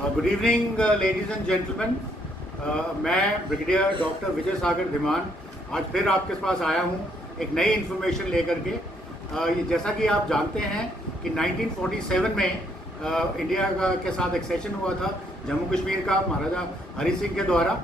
Good evening ladies and gentleman. मैं brigadier doctor विजय सागर धीमान आज फिर आपके पास आया हूँ एक नई इन्फॉर्मेशन लेकर के। जैसा कि आप जानते हैं कि 1947 में इंडिया के साथ एक्सेशन हुआ था जम्मू कश्मीर का महाराजा हरी सिंह के द्वारा।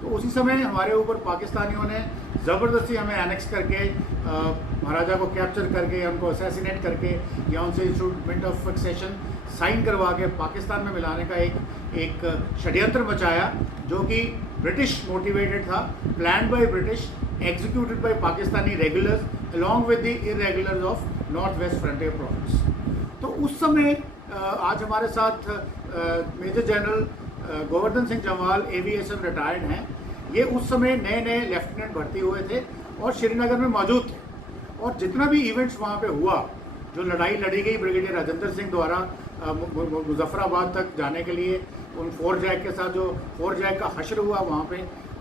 तो उसी समय हमारे ऊपर पाकिस्तानियों ने ज़बरदस्ती हमें एनेक्स करके महाराजा को कैप्चर करके उनको असैसिनेट करके या उनसे इंस्ट्रूमेंट ऑफ एक्सेशन साइन करवा के पाकिस्तान में मिलाने का एक षड्यंत्र मचाया, जो कि ब्रिटिश मोटिवेटेड था, plan by British, executed by Pakistani regulars along with the irregulars of North West Frontier Province. तो उस समय आज हमारे साथ major general Govardhan Singh Jamwal AVSM retired हैं। ये उस समय नए नए लेफ्टिनेंट भर्ती हुए थे और श्रीनगर में मौजूद थे। और जितना भी इवेंट्स वहाँ पे हुआ, जो लड़ाई लड़ी गई ब्रिगेडियर राजेंद्र सिंह द्वारा मुजफ्फराबाद तक जाने के लिए, उन 4 जैक के साथ जो 4 जैक का हश्र हुआ वहाँ पे,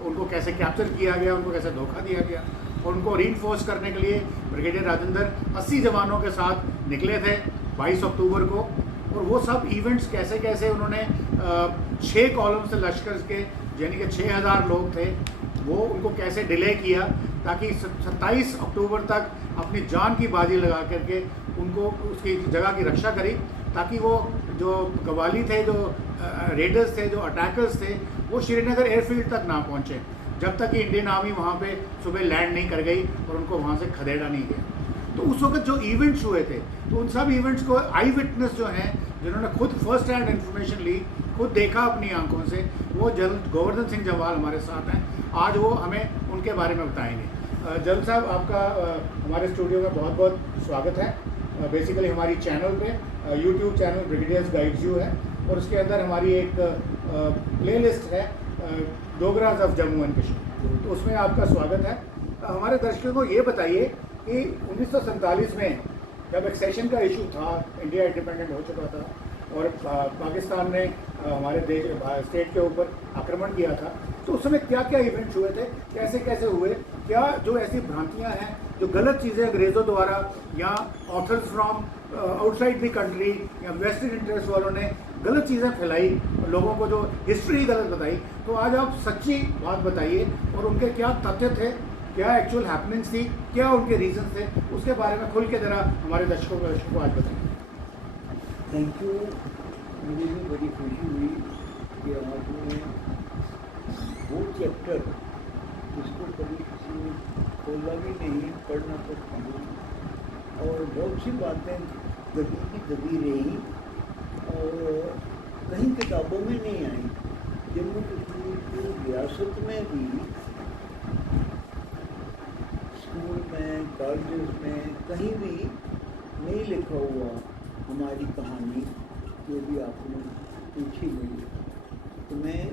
उनको कैसे कैप्चर किया गया, उनको कैसे धोखा दिया गया, और उनको रीइंफोर्स करने के लिए ब्रिगेडियर राजेंद्र 80 जवानों के साथ निकले थे 22 अक्टूबर को। और वो सब इवेंट्स कैसे कैसे उन्होंने 6 कॉलम से लश्कर के, यानी कि 6000 लोग थे, वो उनको कैसे डिले किया ताकि 27 अक्टूबर तक अपनी जान की बाजी लगा करके उनको उसकी जगह की रक्षा करी, ताकि वो जो कवाली थे, जो रेडर्स थे, जो अटैकर्स थे, वो श्रीनगर एयरफील्ड तक ना पहुँचे जब तक कि इंडियन आर्मी वहाँ पे सुबह लैंड नहीं कर गई और उनको वहाँ से खदेड़ा नहीं गया। तो उस वक्त जो इवेंट्स हुए थे, तो उन सब इवेंट्स को आई विटनेस जो हैं, जिन्होंने खुद फर्स्ट हैंड इन्फॉर्मेशन ली, खुद देखा अपनी आंखों से, वो जनरल गोवर्धन सिंह जम्वाल हमारे साथ हैं। आज वो हमें उनके बारे में बताएंगे। जनरल साहब, आपका हमारे स्टूडियो में बहुत बहुत स्वागत है। बेसिकली हमारी चैनल पे YouTube channel brigadiers guides you है, और उसके अंदर हमारी एक प्लेलिस्ट है डोगराज ऑफ जम्मू एंड कश्मीर, तो उसमें आपका स्वागत है। हमारे दर्शकों को ये बताइए कि 1947 में जब एक्सेशन का इशू था, इंडिया इंडिपेंडेंट हो चुका था और पाकिस्तान ने हमारे देश स्टेट के ऊपर आक्रमण किया था, तो उस समय क्या क्या इवेंट्स हुए थे, कैसे कैसे हुए, क्या जो ऐसी भ्रांतियां हैं, जो गलत चीज़ें अंग्रेज़ों द्वारा या authors from outside the country या वेस्टर्न इंटरेस्ट वालों ने गलत चीज़ें फैलाई, लोगों को जो हिस्ट्री गलत बताई, तो आज आप सच्ची बात बताइए और उनके क्या तथ्य थे, क्या एक्चुअल हैपनिंग्स थी, क्या उनके रीजन थे, उसके बारे में खुल के ज़रा हमारे दर्शकों को आज बताइए। Thank you. मुझे भी बड़ी खुशी हुई कि आपने वो चैप्टर जिसको कभी किसी ने खोला भी नहीं, पढ़ना तो पढ़ा, और बहुत सी बातें दबी की दबी रही और कहीं किताबों में नहीं आई। जम्मू कश्मीर की रियासत में भी स्कूल में, कॉलेज में कहीं भी नहीं लिखा हुआ हमारी कहानी जो भी आपने पूछी गई। तो मैं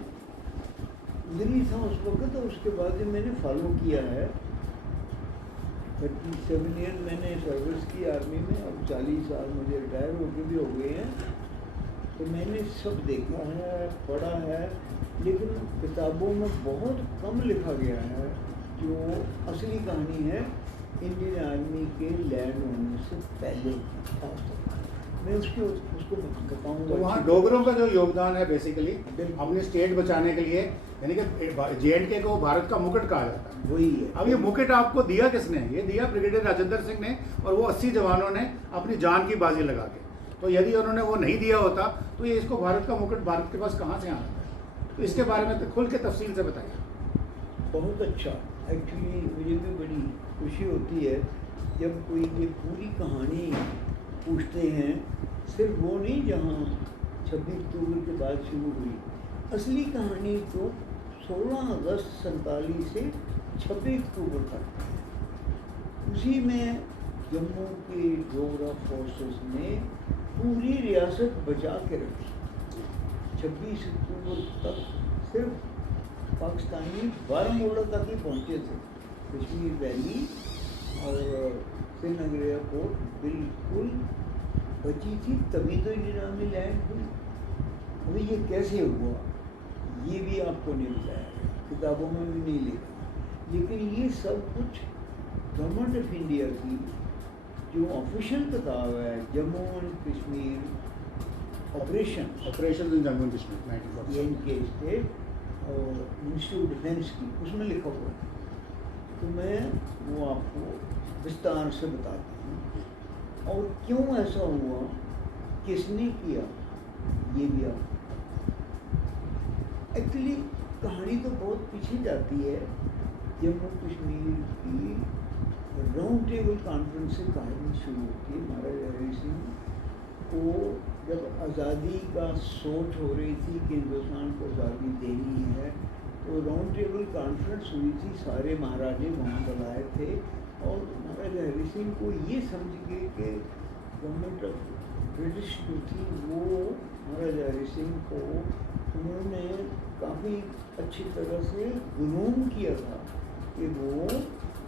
नहीं था उस वक्त, और उसके बाद भी मैंने फॉलो किया है। 37 ईयर मैंने सर्विस की आर्मी में, अब 40 साल मुझे रिटायर होके भी हो गए हैं। तो मैंने सब देखा है, पढ़ा है, लेकिन किताबों में बहुत कम लिखा गया है जो असली कहानी है इंडियन आर्मी के लैंड होने से पहले। मैं उसको बताऊँगा। तो वहाँ डोगरों का जो योगदान है बेसिकली अपने स्टेट बचाने के लिए, यानी कि JNK को भारत का मुकुट कहा जाता है, वही है। अब ये मुकुट आपको दिया किसने? ये दिया ब्रिगेडियर राजेंद्र सिंह ने, और वो 80 जवानों ने अपनी जान की बाजी लगा के। तो यदि उन्होंने वो नहीं दिया होता तो ये इसको भारत का मुकुट भारत के पास कहाँ से आना था? तो इसके बारे में खुल के तफसील से बताइए। बहुत अच्छा। एक्चुअली मुझे भी बड़ी खुशी होती है जब कोई ये पूरी कहानी पूछते हैं, सिर्फ वो नहीं जहाँ 26 अक्टूबर के बाद शुरू हुई। असली कहानी तो 16 अगस्त 47 से 26 अक्टूबर तक है। उसी में जम्मू के डोगरा फोर्सेस ने पूरी रियासत बचा के रखी। 26 अक्टूबर तक सिर्फ पाकिस्तानी बारामूला तक ही पहुँचे थे। कश्मीर वैली और श्रीनगर एयरपोर्ट बिल्कुल बची थी, तभी तो इंडियन में लैंड हुई। अभी ये कैसे हुआ ये भी आपको नहीं बताया, किताबों में भी नहीं लिखा, लेकिन ये सब कुछ गवर्नमेंट ऑफ इंडिया की जो ऑफिशियल किताब है, Jammu and Kashmir operation in Jammu and Kashmir 1947. ये इनके स्टेट और मिनिस्ट्री ऑफ डिफेंस की उसमें लिखा हुआ है. तो मैं वो आपको विस्तार से बताता हूँ और क्यों ऐसा हुआ, किसने किया, ये भी आप. एक्चुअली कहानी तो बहुत पीछे जाती है. जम्मू कश्मीर की राउंड टेबल कॉन्फ्रेंस से कहानी शुरू होती है. महाराजा हरि सिंह को जब आज़ादी का सोच हो रही थी कि हिंदुस्तान को आज़ादी देनी है, तो राउंड टेबल कॉन्फ्रेंस हुई थी. सारे महाराजे वहाँ बुलाए थे और महाराजा हरि सिंह को ये समझ गए कि गवर्नमेंट ऑफ ब्रिटिश जो थी वो महाराजा हरि सिंह को उन्होंने काफ़ी अच्छी तरह से गुरूम किया था कि वो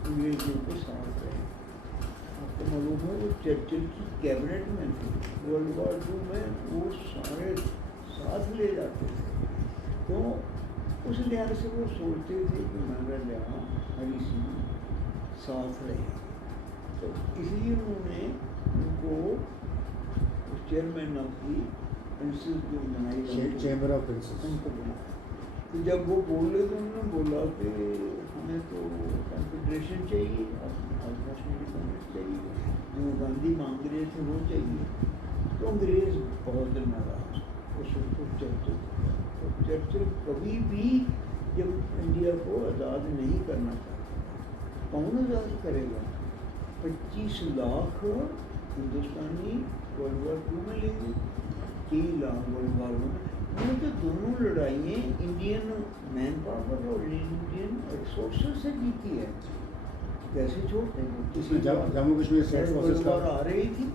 अंग्रेजों के साथ रहे. आपको मालूम है वो चर्चिल की कैबिनेट में थे. वर्ल्ड वॉर 2 में वो सारे साथ ले जाते थे. तो उस लिहाज से वो सोचते थे कि महाराजा हरि सिंह साथ रहे. तो इसलिए उन्होंने उनको चेयरमैन ऑफ दी प्रिंसेस जो बनाई चैम्बर ऑफ प्रिंसेस उनको बनाया. तो जब वो बोले तो उन्होंने बोला कि हमें तो कॉन्फेडरेशन चाहिए, नेशनल इंडिपेंडेंस चाहिए, जो गांधी मांग रहे थे वो चाहिए. तो अंग्रेज़ बहुत नाराज, उसको चर्चिल. तो चर्चिल कभी भी जब इंडिया को आज़ाद नहीं करना चाहता, कौन आज़ाद करेगा? 25 लाख हिंदुस्तानी वर्ल्ड वॉर 2 में लेंगे, 3 लाख वर्ल्ड वॉर 1 में. उन्होंने तो दोनों लड़ाइयाँ इंडियन मैन पावर और इंडियन रिसोर्सेज से जीती है. कैसे छोड़ते हैं? इसमें जम्मू कश्मीर स्टेट फोर्सेस का आ रही थी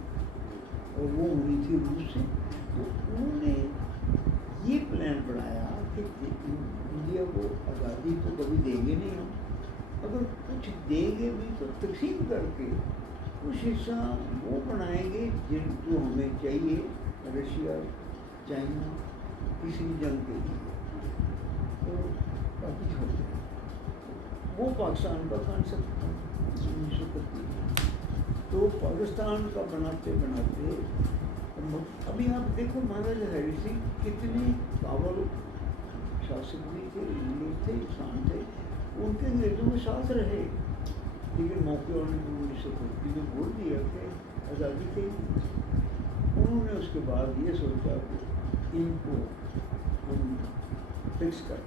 और वो हुई थी रूस से. तो उन्होंने ये प्लान बनाया कि इंडिया को आज़ादी तो कभी देंगे नहीं हम, अगर कुछ देंगे भी तो तकसीम करके कुछ हिस्सा वो बनाएंगे जिनको हमें चाहिए, रशिया, चाइना, किसी भी जंग के लिए. तो काफ़ी छोटे वो पाकिस्तान का कॉन्सेप्ट था 1931. तो पाकिस्तान का बनाते बनाते अभी आप देखो महाराजा हरि सिंह कितने काबल शासक भी थे, रूलर थे, इंसान थे. उनके अंग्रेजों के साथ रहे, लेकिन मौके होने पर 1930 में बोल दिया कि आज़ादी के. उन्होंने उसके बाद ये सोचा कि इनको हम फिक्स कर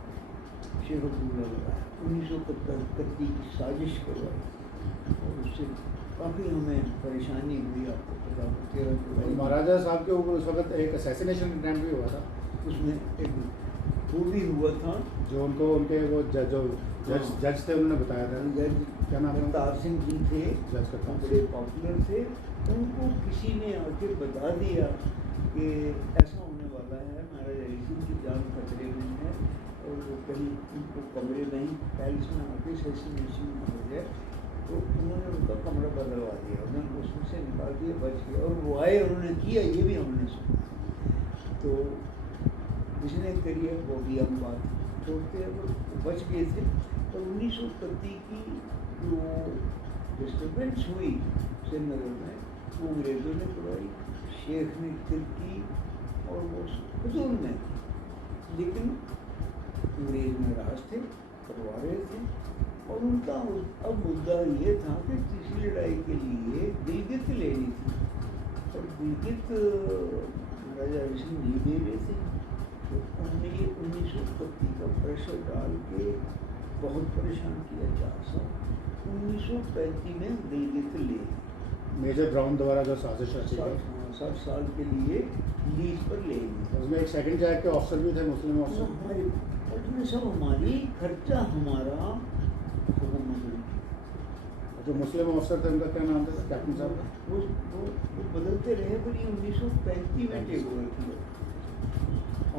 शेर अब्दुल्ला लगाया. 1931 की साजिश करवाई और उससे काफ़ी हमें परेशानी हुई. आपको पता हो 13 जुलाई महाराजा साहब के ऊपर उस वक्त एक असैसिनेशन अटेम्प्ट भी हुआ था. उसमें एक वो भी हुआ था जो उनको उनके वो जज थे उन्होंने बताया था. जज क्या नाम है? करतार सिंह जी थे, जज करतार सिंह. बड़े पॉपुलर थे. उनको किसी ने आके बता दिया कि ऐसा होने वाला है, महाराजा हरि सिंह की जान खतरे में है और वो कहीं उनको कमरे में ही पैलेस में आके असैसिनेशन हो जाए. तो उन्होंने उनका कमरा बदलवा दिया, उन्होंने उसमें से निकाल दिया, बच गया. और वो आए उन्होंने किया, ये भी हमने सुना. तो जिसने करी है वो भी हम बात छोड़ते हैं, वो बच गए थे. और 1931 की जो डिस्टर्बेंस हुई श्रीनगर में वो अंग्रेज़ों ने करवाई, शेख ने फिर की और वो हुजूर ने. लेकिन अंग्रेज़ नाराज थे, करवा रहे थे. और उनका अब मुद्दा ये था कि तीसरी लड़ाई के लिए गिलगित लेनी थी और गिलगित महाराजा हरि सिंह नहीं दे रहे थे. तो उन्होंने ये 1931 का प्रेशर डाल के बहुत परेशान किया 4 साल. 1935 में गिलगित ले मेजर ब्राउन द्वारा जो साजिश रची गई 7 साल के लिए लीज पर ले ली. उसमें एक सेकंड जैक के ऑफिसर भी थे, मुस्लिम ऑफिसर. हमारे उसमें सब हमारी खर्चा हमारा हुकूमत ने. जो मुस्लिम ऑफिसर थे उनका क्या नाम था कैप्टन साहब? वो बदलते रहे, पर ये 1935 में टेक ओवर किया.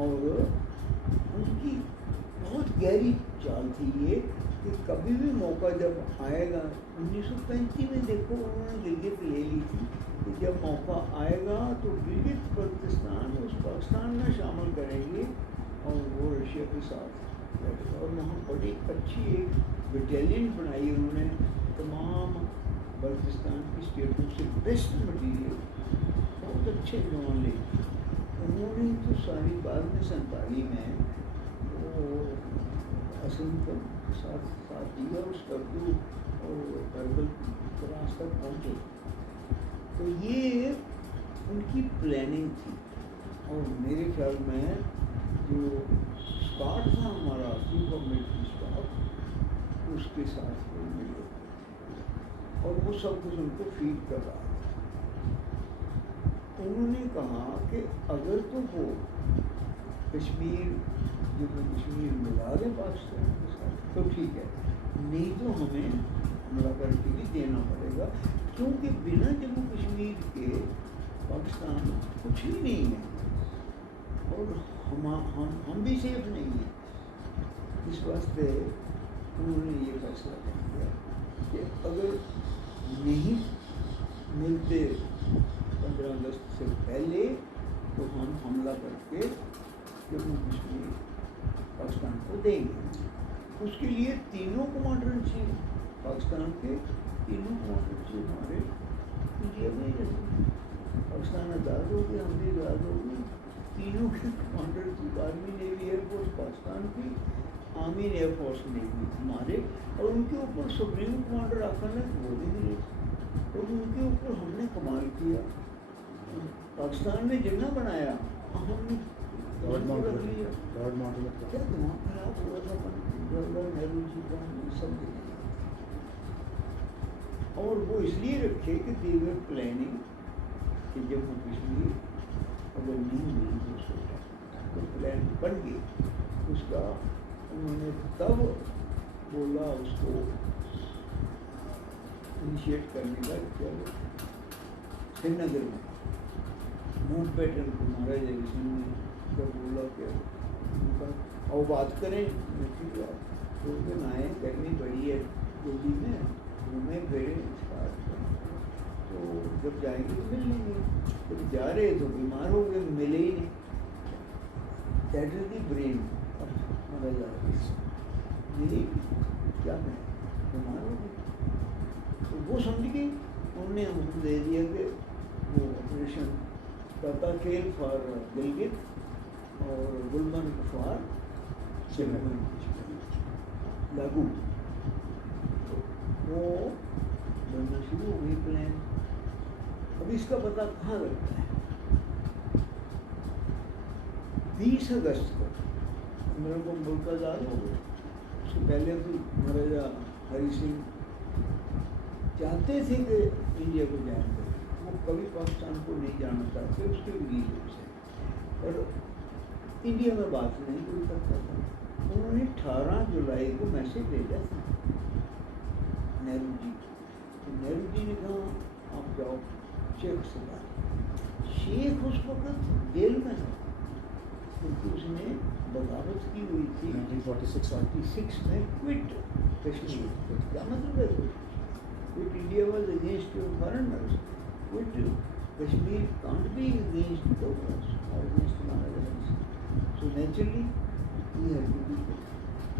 और उनकी बहुत गहरी चाल थी ये कि कभी भी मौका जब आएगा. 1935 में देखो उन्होंने गिलगित ले ली थी कि जब मौका आएगा तो गिलगित बल्तिस्तान उस पाकिस्तान में शामिल करेंगे और वो रशिया के साथ. और वहाँ बड़ी अच्छी एक बटालियन बनाई उन्होंने. तमाम बल्तिस्तान की स्टेटों से बेस्ट मटीरियल, बहुत अच्छे जवान ले. انہوں نے تو ساری بعد میں 47 میں وہ اسلم کے ساتھ دیا اس کردو اور کربل فراس تک پہنچے. تو یہ ان کی پلاننگ تھی. اور میرے خیال میں جو اسٹارٹ تھا ہمارا چیف آف ملٹری اسٹاف اس کے ساتھ وہ ملے اور وہ سب کچھ ان کو فیڈ کر رہا تھا. انہوں نے کہا کہ اگر تو وہ کشمیر جموں کشمیر ملا دیں پاکستان کے ساتھ تو ٹھیک ہے, نہیں تو ہمیں حملہ کر کے بھی دینا پڑے گا, کیونکہ بنا جموں کشمیر کے پاکستان کچھ بھی نہیں ہے اور ہم بھی سیف نہیں ہیں. اس واسطے انہوں نے یہ فیصلہ کر دیا کہ اگر نہیں ملتے 15 اگست سے پہلے تو ہم حملہ کر کے جموں کشمیر پاکستان کو دیں گے. اس کے لیے تینوں کمانڈر ان چیف پاکستان کے تینوں کمانڈر ان چیف ہمارے انڈیا میں جیسے پاکستان آزاد ہو گیا, ہم بھی آزاد ہو گئے. تینوں کے commander chief army navy air force Pakistan کی, آرمی ایئر فورس نیوی ہمارے, اور ان کے اوپر سپریم کمانڈر آخر نے وہ بھی ملے اور ان کے اوپر ہم نے کمال کیا. پاکستان نے جنہ بنایا ہم نے رکھ لیا. کیا دماغ خراب ہوا تھا جواہر نہرو جی کا, ہم سب دیکھیں. اور وہ اس لیے رکھے کہ دیگر پلاننگ کہ جموں کشمیر اگر نہیں ملی تو اس کو پلان بن گئی اس کا. انہوں نے تب بولا اس کو انیشیٹ کرنے کا چلو سری نگر میں مونٹ بیٹن کو مہاراجا ہری سنگھ نے جب بولا کہ ان کا اور بات کریں, ٹھیک ہے 2 دن آئے, گرمی بڑی ہے دلی میں, گھومیں پھریں اسٹارٹ کریں, تو جب جائیں گے تو مل لیں گے. جب جا رہے تو بیمار ہو گئے, ملے ہی نہیں. دیٹ از دی برین مہاراجا ہری سنگھ, یہی کیا میں بیمار ہو گئے. تو وہ سمجھ گئی, انہوں نے ہم کو دے دیا کہ وہ آپریشن داتا کھیل فار گلگت اور گلمرگ فار لاگو. وہ بننا شروع ہو گئی پلان. اب اس کا پتہ کہاں لگتا ہے؟ 20 اگست کو میرے کو ملک آزاد ہو گیا. اس سے پہلے تو مہاراجا ہری سنگھ چاہتے تھے کہ انڈیا کو جوائن کرے, وہ کبھی پاکستان کو نہیں جانا چاہتے اس کے ریزن سے, اور انڈیا میں بات نہیں کوئی کرتا تھا. انہوں نے 18 جولائی کو میسج بھیجا تھا نہرو جی. تو نہرو جی نے کہا آپ جاؤ شیخ سے بات. شیخ اس وقت جیل میں تھا کیونکہ اس نے بغاوت کی ہوئی تھی 1946 میں کوئٹ کشمیر. کیا مطلب ہے quit India was against foreigners, quit Kashmir can't be against governors اور against Maharaja Hari Singh. So naturally he had to do it.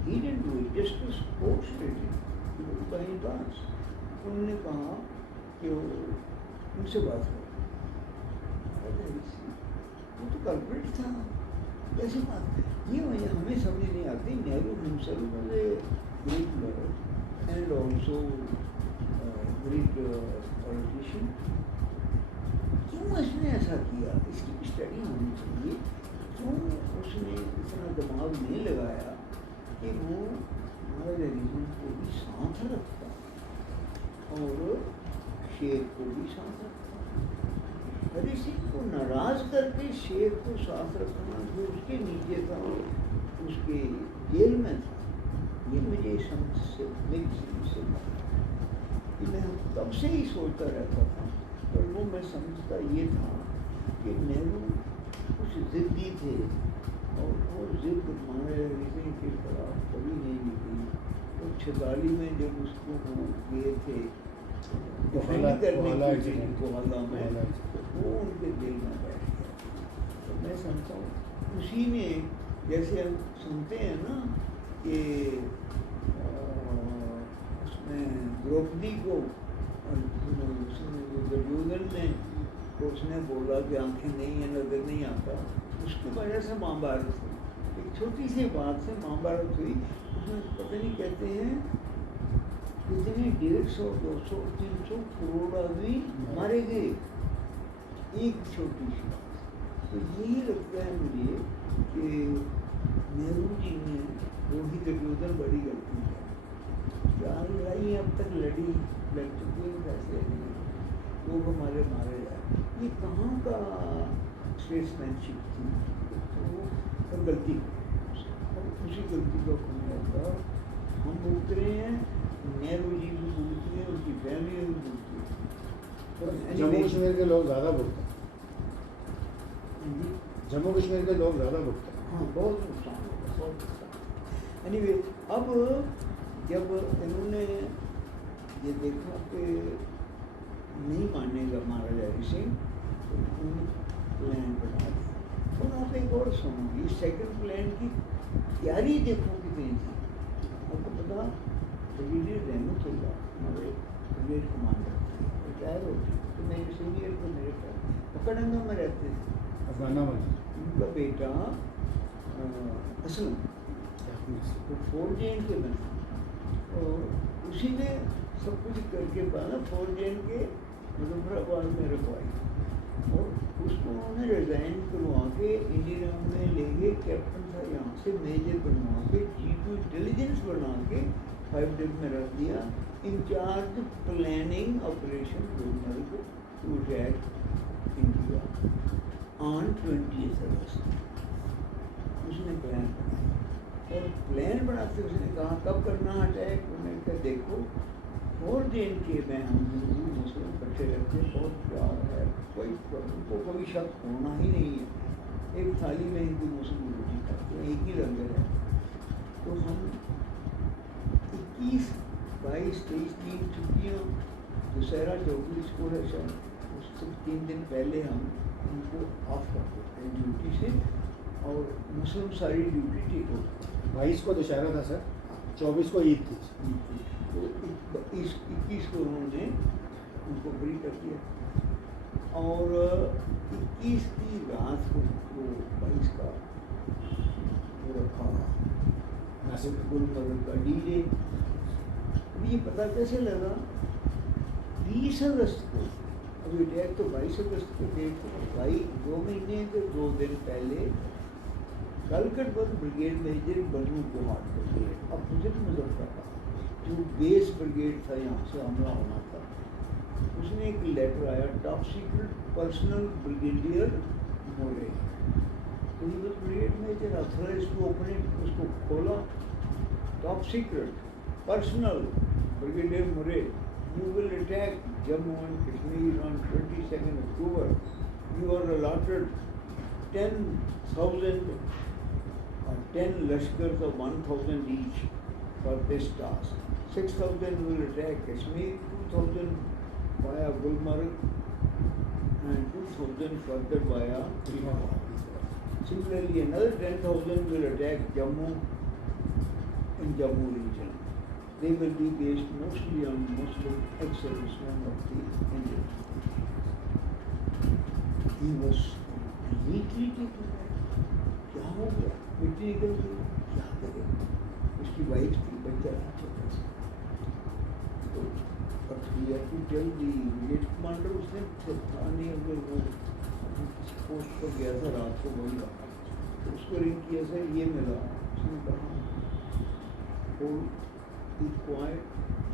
He didn't do it just to support state. He was by advance. انہوں نے کہا کہ ان سے بات کرو. مہاراجا ہری سنگھ وہ تو کلپریٹ تھا, کیسی بات ہے یہ وجہ ہمیں سمجھ نہیں آتی. Nehru himself was a great lawyer and also great politician. کیوں اس نے ایسا کیا؟ اس کی اسٹڈی ہونی چاہیے. کیوں اس نے اتنا دماغ نہیں لگایا کہ وہ مہاراجا ہری سنگھ کو بھی ساتھ رکھتا اور شیخ کو بھی ساتھ رکھتا. ہری سنگھ کو ناراض کر کے شیخ کو ساتھ رکھنا جو اس کے نیچے تھا اور اس کے جیل میں تھا, یہ مجھے سمجھ سے میری سمجھ سے کہ میں تب سے ہی سوچتا رہتا تھا. اور وہ میں سمجھتا یہ تھا کہ نہرو کچھ ضدی تھے اور وہ ضد مہاراجا ہری سنگھ کے خلاف کبھی نہیں نکلی. تو 46 میں جب اس کو وہ گئے تھے ڈیفینڈ کرنے کے لیے کوہالہ میں, وہ ان کے دل میں بیٹھ گیا. تو میں سمجھتا ہوں اسی نے, جیسے ہم سنتے ہیں نا کہ اس میں دروپدی کو دریودن نے तो उसने बोला कि आंखें नहीं है, नजर नहीं आता, उसकी वजह से महाभारत हुई। एक छोटी सी बात से महाभारत हुई। उसमें पता नहीं कहते हैं कितने 150, 200, 300 करोड़ आदमी मारे गए, एक छोटी सी बात। तो यही लगता है मुझे कि नेहरू जी ने रोहित दुर्योधन बड़ी गलती है। 4 लड़ाई अब तक लड़ चुकी हैं, फैसले नहीं, लोग हमारे मारे जाए, ये कहाँ का स्टेट्समैनशिप थी? तो गलती और उसी गलती का खुमियाजा हम भुगत रहे हैं, नेहरू जी भी भुगती है, उनकी फैमिली भी भुगती है। जम्मू कश्मीर के लोग ज़्यादा भुगते हैं, जम्मू कश्मीर के लोग ज़्यादा भुगते हैं। हाँ, बहुत नुकसान होगा, बहुत नुकसान। एनीवे, अब जब इन्होंने ये देखा कि नहीं मानेगा महाराजा हरि सिंह, तो उन्होंने प्लान बना दिया। और आप एक और सुनोगी, सेकंड प्लान की तैयारी देखो कितनी थी। आपको पता, ब्रिगेडियर रहमत उल्लाह हमारे ब्रिगेड कमांडर थे, रिटायर हो गए, तो मेरे सीनियर को मेरे पास पकड़ंगा में रहते थे, अफगाना में उनका बेटा असलम वो फोर्जेन के में था, और उसी ने सब कुछ करके बाद फोर्जेन के मुजफ्फराबाद में रखवाई, और उसको उन्होंने रिज़ाइन करवा के इंडियन आर्मी में ले गए। कैप्टन था, यहाँ से मेजर बनवा के, G2 इंटेलिजेंस बना के 5 डेज में रख दिया, in-charge planning operation Gulmarg to attack India on 20 अगस्त। उसने प्लान बनाया, और प्लान बनाते उसने कहा कब करना अटैक। उन्होंने कहा देखो, 4 दिन के में हम हिंदू मुस्लिम इकट्ठे रहते हैं, बहुत प्यार है, कोई उनको कभी शक होना ही नहीं है, एक थाली में हिंदू मुस्लिम रोटी खाते हैं, एक ही लंगर है। तो हम 21, 22, 23 3 छुट्टियाँ, दशहरा चौकी स्कूल है शायद, उससे 3 दिन पहले हम उनको ऑफ कर देते हैं ड्यूटी से, और मुस्लिम सारी ड्यूटी टेक होती है। 22 को दशहरा था सर, 24 को ईद थी। तो 21 को उन्होंने उनको फ्री कर दिया, और 21 की रात को वो 22 का वो रखा गुलमर्ग का D-Day। ये पता कैसे लगा? 20 अगस्त को, अभी अटैक तो 22 अगस्त को डेट को, भाई 2 महीने के 2 दिन पहले कलकट ब्रिगेड मेजर बन्नू कुमार ब्रिगेड अपोजिट मुजफ्फराबाद जो बेस ब्रिगेड था, यहाँ से हमला होना था, उसने एक लेटर आया, top secret personal brigadier More, तो ही was brigade major, authorize to open it, उसको खोला, top secret personal brigadier More, you will attack Jammu and Kashmir on 22nd October. You are allotted 10,000 or 10 Lashkars of 1,000 each for this task. 6,000 will attack Kashmir, 2,000 via Gulmarg, and 2,000 further via Srinagar. Similarly, another 10,000 will attack Jammu in Jammu region. They will be based mostly on Muslim ex-servicemen of the Indian. He was completely taken back. क्या हो गया? मिट्टी निकल गई, क्या करें? उसकी wife थी, बच्चा था छोटा सा, तो प्रक्रिया की tell the brigade commander, उसने था नहीं, अगर वो किसी पोस्ट पर गया था रात को, वही रहा, तो उसको रिंग किया, सर ये मिला, उसने कहा और क्वाइट,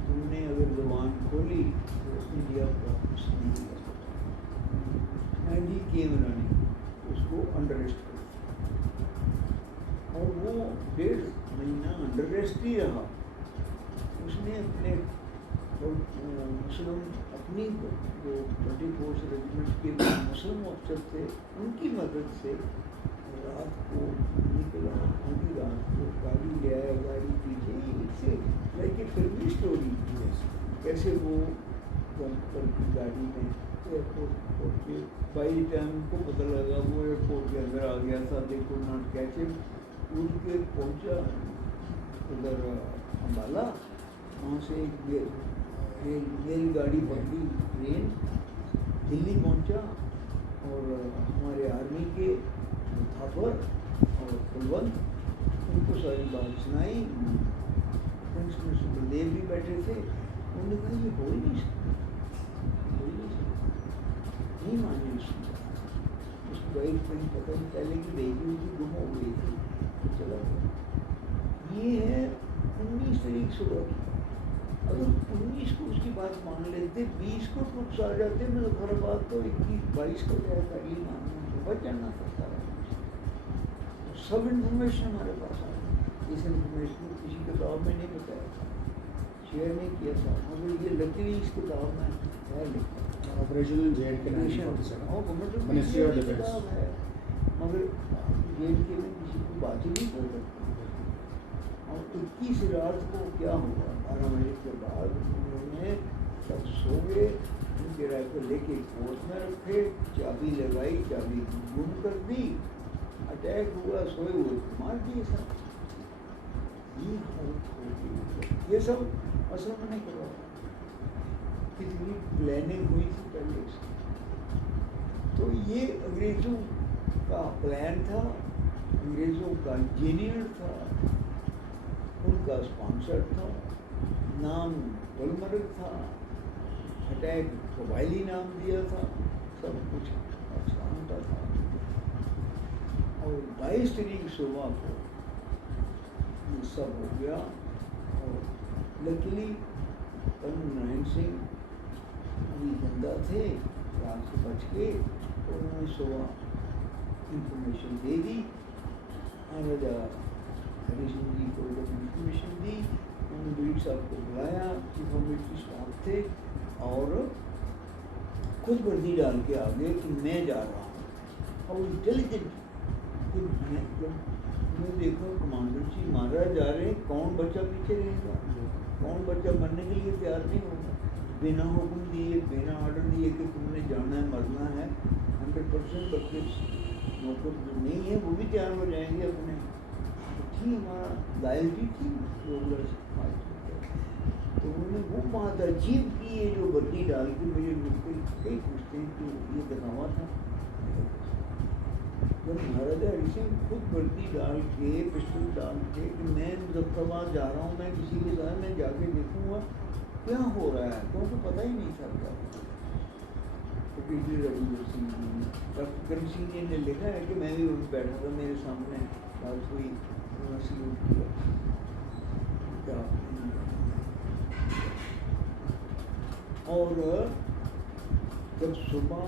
तुमने अगर जबान खोली तो इंडिया वापस नहीं जा सकता। एंड ही केम रनिंग, उसको अंडर अरेस्ट कर दिया, और वो 1.5 महीना अंडर अरेस्ट ही रहा। उसने अपने मुस्लिम अपनी जो 24 रेजिमेंट के मुस्लिम अफसर थे, उनकी मदद से रात को निकला, आधी रात को गाड़ी ले आया, गाड़ी पीछे, इससे लाइक ए फिल्मी स्टोरी, कैसे वो पर की गाड़ी में एयरपोर्ट पहुँचे, बाई टाइम को पता लगा वो एयरपोर्ट के अंदर आ गया था, they could not catch him, उड़ के पहुँचा उधर अम्बाला, वहाँ से एक रेलगाड़ी पकड़ी, ट्रेन दिल्ली पहुंचा और हमारे आर्मी के थापर और कुलवंत उनको सारी बात सुनाई। फ्रेंड्स मिस्टर बलदेव भी बैठे थे। उन्होंने कहा ये हो ही नहीं सकता, हो ही नहीं सकता, नहीं माने उसकी बात। उसकी वाइफ कहीं पता नहीं पहले की बेटी उनकी गुम हो गई थी, तो चला गया। ये है 19 तारीख सुबह की। अगर 19 को उसकी बात मान लेते, 20 को ट्रुप्स आ जाते, मैं तो हर बात तो 21-22 को क्या कर ली मानना, तो बच जाना था सारा कुछ। तो सब इन्फॉर्मेशन हमारे पास आ गई। इस इन्फॉर्मेशन को किसी किताब में नहीं बताया था, शेयर नहीं किया था, मगर ये लकीली इस किताब में है लिखा। ऑपरेशन जेड के मिनिस्ट्री ऑफ डिफेंस किताब है, मगर जेड के में किसी को बात ही नहीं कर सकता। और 21 रात को क्या हुआ, 12 बजे के बाद उन्होंने सब सो गए, उनके राइफल लेके कोर्ट में रखे, चाबी लगाई, चाबी गुम कर दी, अटैक हुआ, सोए हुए मार दिए सब। ये हालत हो गई। ये सब असल में नहीं करवाया, कितनी प्लानिंग हुई थी पहले से। तो ये अंग्रेज़ों का प्लान था, अंग्रेज़ों का इंजीनियर था, उनका स्पॉन्सर था, नाम गुलमर्ग था, अटैक कबायली नाम दिया था, सब कुछ पाकिस्तान का था। और 22 तारीख सुबह को ये सब हो गया। और लकीली कर्नल नारायण सिंह अभी जिंदा थे, रात से बच के, और उन्होंने सुबह इंफॉर्मेशन दे दी। महाराजा हरी सिंह जी को इंफॉर्मेशन दी, उन्होंने ब्रिग्स साहब को बुलाया, चीफ ऑफ मिलिट्री स्टाफ थे, और खुद वर्दी डाल के आ गए कि मैं जा रहा हूँ। और इंटेलिजेंट कि मैं देखो कमांडर जी महाराज जा रहे हैं, कौन बच्चा पीछे रहेगा, कौन बच्चा बनने के लिए तैयार नहीं होगा। बिना हुक्म दिए, बिना ऑर्डर दिए कि तुमने जाना है, मरना है, 100% बच्चे नौकर जो नहीं है वो भी तैयार हो जाएंगे अपने। थी हमारा लॉयल्टी थी रोगलर्स। तो उन्होंने वो बात अजीब की है जो वर्दी डाल के मुझे कई पूछते हैं कि ये दिखावा था। जब महाराजा हरि सिंह खुद वर्दी डाल के, पिस्टल डाल के कि मैं मुजफ्फराबाद जा रहा हूँ, मैं किसी के साथ मैं जाके देखूँगा क्या हो रहा है, क्योंकि पता ही नहीं था क्या। तो पिछले रविंद्र सिंह जी, डॉक्टर करण सिंह जी ने लिखा है कि मैं भी उन बैठा था, मेरे सामने बात हुई, उन्होंने सल्यूट किया। क्या और जब सुबह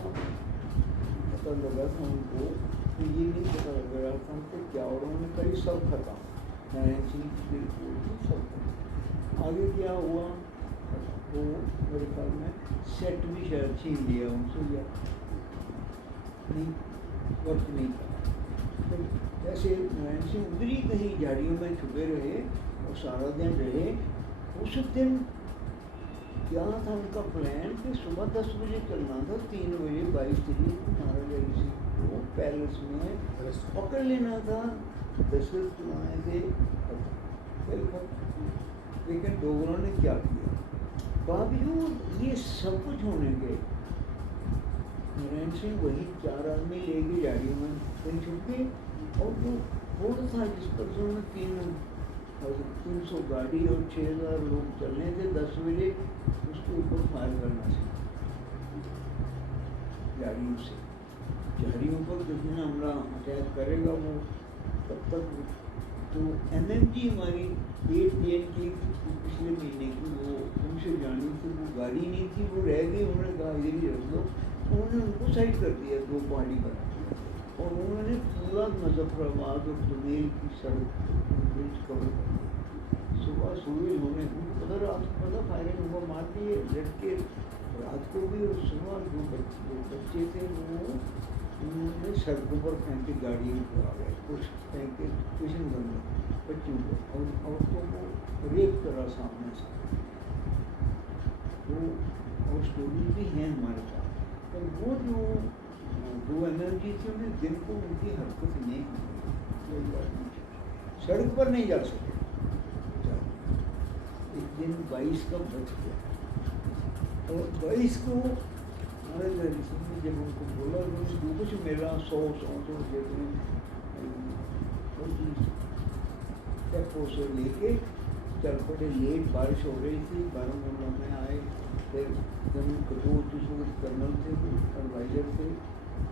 पता लगा था उनको, तो ये नहीं पता लग रहा था उनको क्या, और उन्होंने कही सब खत्म, नारायण सिंह की रिपोर्ट सब खत्म। आगे क्या हुआ वो मेरे ख्याल में सेट भी शायद छीन लिया उनसे, या नहीं वर्क नहीं करा। तो जैसे नारायण सिंह उधर ही कहीं झाड़ियों में छुपे रहे और सारा दिन रहे। उस दिन क्या था उनका प्लान कि सुबह 10 बजे चलना था, 3 बजे 22 तारीख को महाराजा हरि सिंह को पैलेस में पकड़ लेना था, दशरथ चुनाए थे। लेकिन डोगरों ने क्या किया, बावजूद ये सब कुछ होने के, नारायण सिंह वही 4 आदमी लेके झाड़ियों में कहीं छुप गए, और जो रोड था जिस पर से उन्होंने 300 गाड़ी और 6000 लोग चलने थे 10 बजे, उसके ऊपर फायर करना चाहिए झाड़ियों से। झाड़ियों पर किसी हमला अटैक करेगा वो तब तक। तो MMG हमारी 8 जैन की पिछले महीने की, वो उनसे जानी थी, वो गाड़ी नहीं थी, वो रह गई। उन्होंने कहा इधर ही रख लो, उन्होंने उनको साइड कर दिया 2 पहाड़ी पर, और उन्होंने पूरा मुजफ्फराबाद और दुमेल की सड़क ब्रिज कवर कर दिया। सुबह सूरज होने उनको पता, रात को पता फायरिंग हुआ, मार दिए लड़के रात को भी, और सुबह जो बच्चे थे वो उन्होंने सड़कों पर फेंके, गाड़ी पर आ गए, कुछ फेंके किशन गंगा बच्चों को, और औरतों को रेप करा सामने से। वो और स्टोरी भी हैं हमारे पास। पर वो जो MMG थी उन्हें दिन को उनकी हरकत नहीं हुई, सड़क पर नहीं जा सके। एक दिन 22 का बच गया, और 22 को महाराज हरि सिंह ने जब उनको बोला उन्होंने जो कुछ मिला 100 जितने टेपो से लेके चल पड़े। लेट बारिश हो रही थी, बारामूला में आए। फिर जमीन कपूर जिस वक्त कर्नल थे, वो एडवाइजर थे,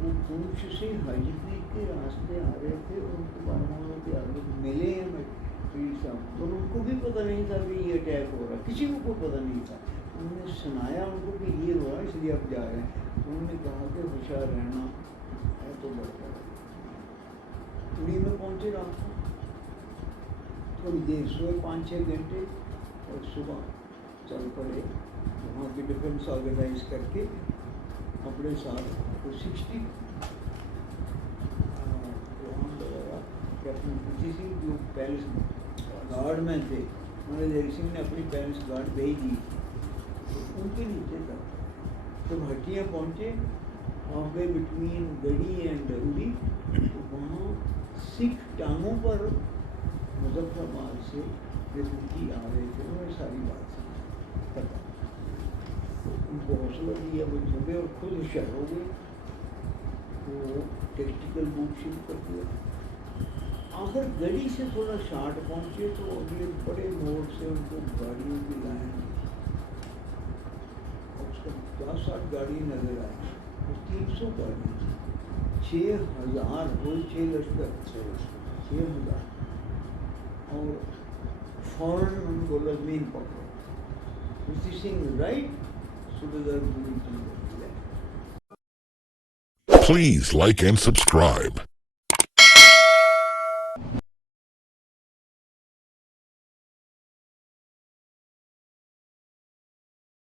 वो पूंछ से हाजीपुर के रास्ते आ रहे थे और उनको बारामूला के आगे मिले हैं पीर साहब। तो उनको भी पता नहीं था कि ये अटैक हो रहा है, किसी को कोई पता नहीं था। उन्होंने सुनाया उनको कि ये हो रहा है इसलिए आप जा रहे हैं। उन्होंने कहा कि होशियार रहना है तो बढ़ता है। उड़ी में पहुँचे रात को, थोड़ी देर सोए 5-6 घंटे और सुबह चल पड़े वहाँ की डिफेंस ऑर्गेनाइज करके अपने साथ तो 60 वहाँ वगैरह कैप्टन पीसी सिंह जो पैलेस गार्ड में थे, महाराज हरि सिंह ने अपनी पैलेस गार्ड भेज दी तो उनके नीचे था। जब हटिया पहुँचे वहाँ पे बिटवीन गढ़ी एंड उड़ी, तो वहाँ सिख टांगों पर मुजफ्फराबाद से रिफ्यूजी आ रहे थे। उन्होंने सारी बात पता, तो उनको हौसला दिया, वो झुके और खुद होशियार हो गए। वो टेक्टिकल बूट शुरू कर दिया। आखिर गढ़ी से थोड़ा शार्ट पहुँचे तो अगले बड़े मोड़ से उनको गाड़ियों की लाइन, उसका 50-60 गाड़ी नजर आई और 300 गाड़ी, 6000 रोज 6 लश्कर 6000 और फौरन उनको लजमीन पकड़ो। पीसी सिंह राइट, सूबेदार पूरी चंद। Please like and subscribe.